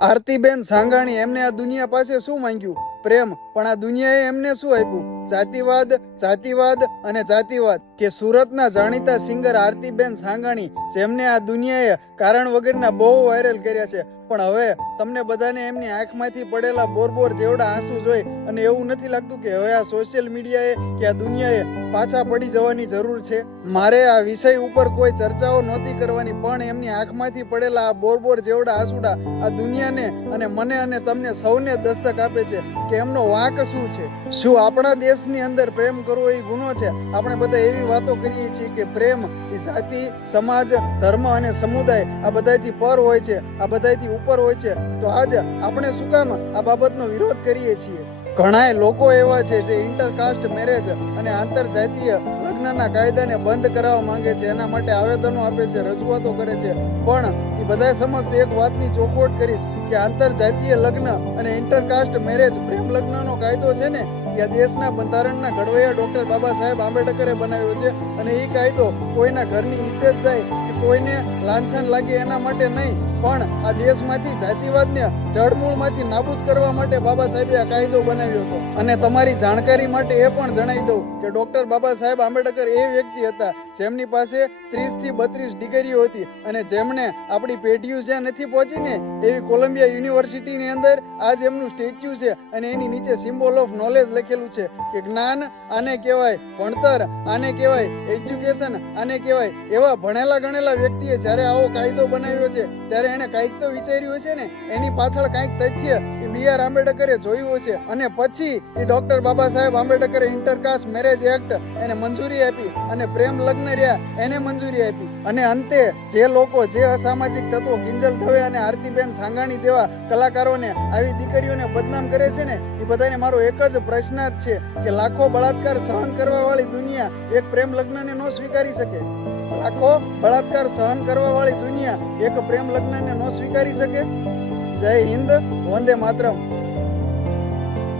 આરતીબેન સાંગાણી એમને આ દુનિયા પાસે શું માંગ્યું? પ્રેમ. પણ આ દુનિયાએ એમને શું આપ્યું? જાતિવાદ, જાતિવાદ અને જાતિવાદ. કે સુરતના જાણીતા સિંગર આરતીબેન સાંગાણી, જેમને આ દુનિયાએ કારણ વગરના બહુ વાયરલ કર્યા છે, પણ હવે તમને બધાને એમની આંખમાંથી પડેલા બોરબોર જેવડા આંસુ જોઈ અને એવું નથી લાગતું કે હવે આ સોશિયલ મીડિયાએ કે આ દુનિયાએ પાછા પડી જવાની જરૂર છે? મારે આ વિષય ઉપર કોઈ ચર્ચાઓ નહોતી કરવાની, પણ એમની આંખમાંથી પડેલા આ બોરબોર જેવડા આંસુડા આ દુનિયાને અને મને અને તમને સૌને દસ્તક આપે છે કે એમનો વાંક શું છે. શું આપણા દેશની અંદર પ્રેમ કરવો એ ગુનો છે? આપણે બધા એવી વાતો કરીએ છીએ કે પ્રેમ એ જાતિ, સમાજ, ધર્મ અને સમુદાય આ બધાથી પર હોય છે, આ બધાથી ઉપર હોય છે. તો આજે આપણે શું કામ આ બાબતનો વિરોધ કરીએ છીએ? ઘણાય લોકો એવા છે જે ઇન્ટરકાસ્ટ મેરેજ અને આંતરજાતીય લગ્નના કાયદાને બંધ કરાવવા માંગે છે, એના માટે આવેદનો આપે છે, રજૂઆતો કરે છે. પણ એ બધા સમક્ષ એક વાતની ચોખવટ કરીશ કે આંતરજાતીય લગ્ન અને ઇન્ટરકાસ્ટ મેરેજ પ્રેમ લગ્નનો કાયદો છે ને, એ દેશના બંધારણના ઘડવૈયા ડોક્ટર બાબા સાહેબ આંબેડકરે બનાવ્યો છે. અને એ કાયદો કોઈના ઘરની ઇજ્જત જાય કે કોઈને લાંછન લાગે એના માટે નહીં, પણ આ દેશમાંથી જાતિવાદને જડમૂળમાંથી નાબૂદ કરવા માટે બાબા સાહેબે આ કાયદો બનાવ્યો હતો. અને તમારી જાણકારી માટે એ પણ જણાવી દઉં કે ડોક્ટર બાબા સાહેબ આંબેડકર એ વ્યક્તિ હતા જેમની પાસે 30 થી 32 ડિગ્રીઓ હતી અને જેમણે આપણી પેઢીઓ જ્યાં નથી પહોંચી ને એવી કોલંબિયા યુનિવર્સિટીની અંદર આજ એમનું સ્ટેચ્યુ છે અને એની નીચે સિમ્બોલ ઓફ નોલેજ લખેલું છે કે જ્ઞાન આને કહેવાય, ભણતર આને કહેવાય, એજ્યુકેશન આને કહેવાય. એવા ભણેલા ગણેલા વ્યક્તિએ જ્યારે આવો કાયદો બનાવ્યો છે ત્યારે એને કાંઈક તો વિચાર્યું હશે ને, એની પાછળ કાંઈક તથ્ય એ BR આંબેડકરે જોયું હશે અને પછી એ doctor Baba Saheb આંબેડકરે intercaste marriage act એને મંજૂરી આપી અને પ્રેમ લગ્ન રહ્યા એને મંજૂરી આપી. અને અંતે જે લોકો, જે અસામાજિક તત્વો કિંજલ દવે અને આરતીબેન સાંગાણી જેવા કલાકારોને, આવી દીકરીઓને બદનામ કરે છે ને, એ બધાને મારો એક જ પ્રશ્નાર્થ છે કે લાખો બળાત્કાર સહન કરવા વાળી દુનિયા એક પ્રેમ લગ્નને ન સ્વીકારી શકે? લાખો બળાત્કાર સહન કરવા વાળી દુનિયા એક પ્રેમ લગ્નને ન સ્વીકારી શકે? જય હિન્દ, વંદે માતરમ.